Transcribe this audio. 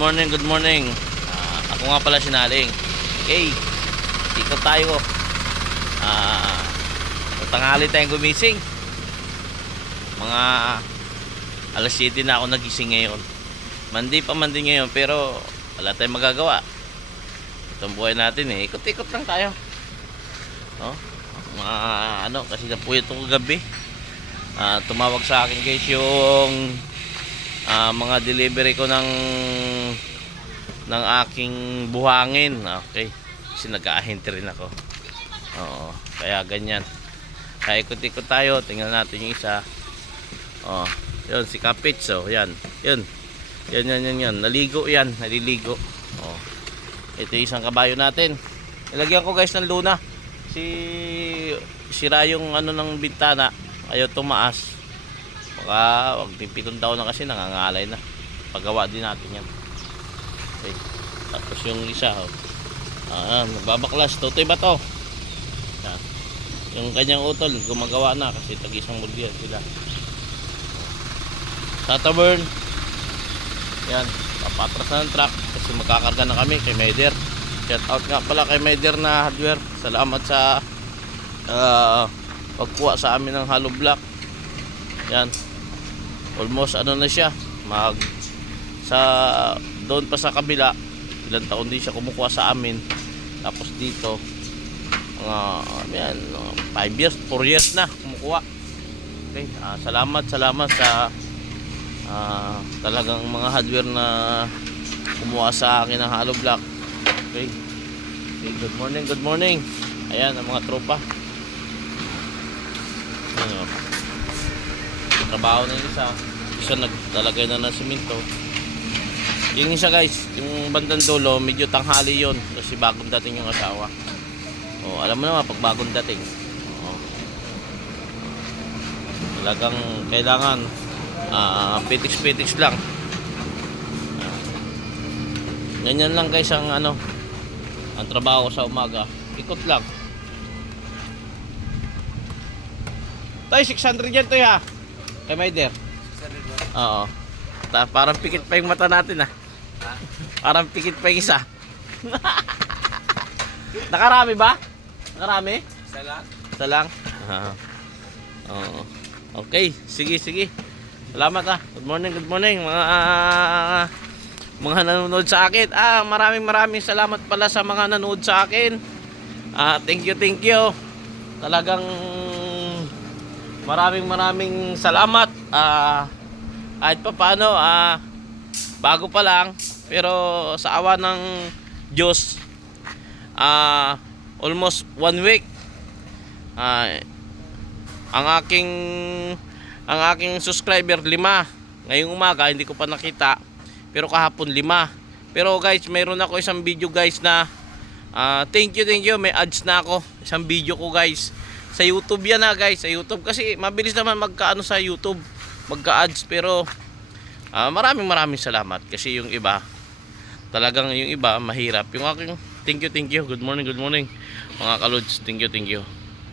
morning, good morning. Ako nga pala si Naling. Okay, ikot tayo. Tanghali tayong gumising. Mga alas 7 na ako nagising ngayon. Mandi pa mandi ngayon, pero wala tayong magagawa. Itong buhay natin eh. Ikot-ikot lang tayo. No? Kasi napuyot ako gabi. Tumawag sa akin guys yung mga delivery ko ng aking buhangin. Okay, kasi nag-aahente rin ako. Oo, kaya ganyan. Kaya ikot-ikot tayo. Tingnan natin yung isa. Yun si Kapit. So yan. Yan. Naligo yan. Naliligo. Ito yung isang kabayo natin. Ilagyan ko guys ng luna. Sira yung ng bintana. Ayaw tumaas. Baka magpipitong daw na kasi nangangalay na. Paggawa din natin yan. Okay. Tapos yung isa magbabaklas. Tutoy ba to? Yan. Yung kanyang utol gumagawa na kasi tag-isang mulyan sila. Tataburn. Yan. Papatras na ng truck kasi magkakarga na kami kay Meder. Shout out nga pala kay Meder na hardware. Salamat sa pagkuha sa amin ng hollow block. Yan. Almost na siya. Doon pa sa kabila. Ilang taon din siya kumukuha sa amin. Tapos dito 5 years, 4 years na kumukuha. Okay. Salamat sa talagang mga hardware na kumuha sa akin ng hollow block. Okay. Good morning. Ayan ang mga tropa. Trabaho na yung isa naglalagay na ng simento. Yung isa guys, yung bandang dulo medyo tanghali yon kasi bagong dating yung asawa. Alam mo naman pag bagong dating talagang kailangan pitix lang. Ganyan lang guys ang trabaho ko sa umaga. Ikot lang. Tay, 600 yan to ha. Kay Maider. Oo. Parang pikit pa yung mata natin Parang pikit pa yung isa. Nakarami ba? Nakarami? Isa lang. Oo. Okay, sige. Salamat Good morning mga nanonood sa akin. Maraming salamat pala sa mga nanonood sa akin. Thank you. Talagang maraming salamat. Kahit pa paano bago pa lang pero sa awa ng Diyos almost 1 week ang aking subscriber 5. Ngayong umaga hindi ko pa nakita pero kahapon 5. Pero guys, mayroon ako isang video guys na thank you, may ads na ako. Isang video ko guys sa YouTube yan guys, sa YouTube kasi mabilis naman magkaano sa YouTube, magka-ads. Pero maraming salamat kasi yung iba talagang mahirap. Yung aking thank you. Good morning mga kalods, thank you.